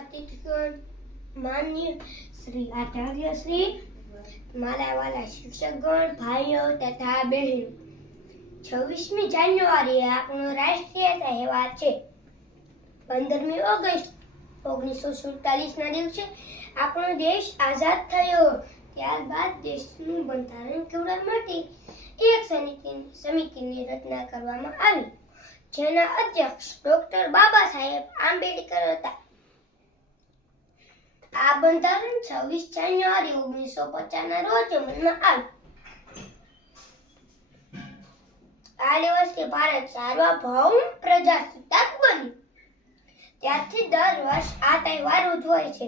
અતિથિગણ, માન્ય શ્રી આચાર્ય શ્રી, મારા વાલા શિક્ષકગણ, ભાઈઓ તથા બહેનો, 26મી જાન્યુઆરીએ આપણો રાષ્ટ્રીય તહેવાર છે. 15મી ઓગસ્ટ 1947ના દિવસે આપણો દેશ આઝાદ થયો. ત્યારબાદ દેશનું બંધારણ ઘડવા માટે એક સમિતિની રચના કરવામાં આવી, જેના અધ્યક્ષ ડોક્ટર બાબા સાહેબ આંબેડકર હતા. આ બંધારણ 26 જાન્યુઆરી 1950ના રોજ અમલમાં આવ્યું. આ દિવસથી ભારત સાર્વભૌમ પ્રજાસત્તાક બન્યું. ત્યારથી દર વર્ષ આ તહેવાર ઉજવાય છે.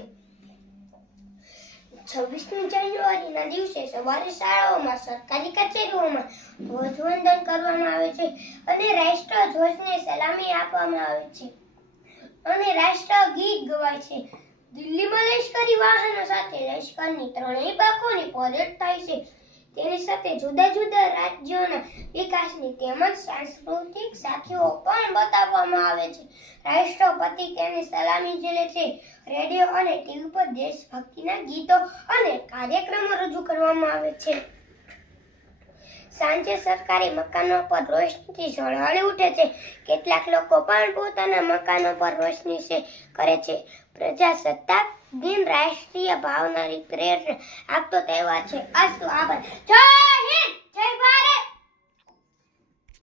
26મી જાન્યુઆરીના દિવસે સવારે શાળાઓમાં, સરકારી કચેરીઓમાં ધ્વજવંદન કરવામાં આવે છે અને રાષ્ટ્રધ્વજને સલામી આપવામાં આવે છે અને રાષ્ટ્રગીત ગવાય છે. દિલ્હીમાં લશ્કરી વાહનો સાથે લશ્કરની ત્રણેય પાંખોની પરેડ થાય છે. તેની સાથે જુદા જુદા રાજ્યોના વિકાસની તેમજ સાંસ્કૃતિક સાખીઓ પણ બતાવવામાં આવે છે. રાષ્ટ્રપતિ તેની સલામી ઝીલે છે. રેડિયો અને ટીવી પર દેશભક્તિના ગીતો અને કાર્યક્રમો રજૂ કરવામાં આવે છે. સાંજે સરકારી મકાનો પર રોશનીથી ઝળહળી ઉઠે છે. કેટલાક લોકો પણ પોતાના મકાનો પર રોશની કરે છે. પ્રજાસત્તાક દિન રાષ્ટ્રીય ભાવનાની પ્રેરણા આપતો તહેવાર છે. અસ્તુ આભાર. જય હિન્દ, જય ભારત.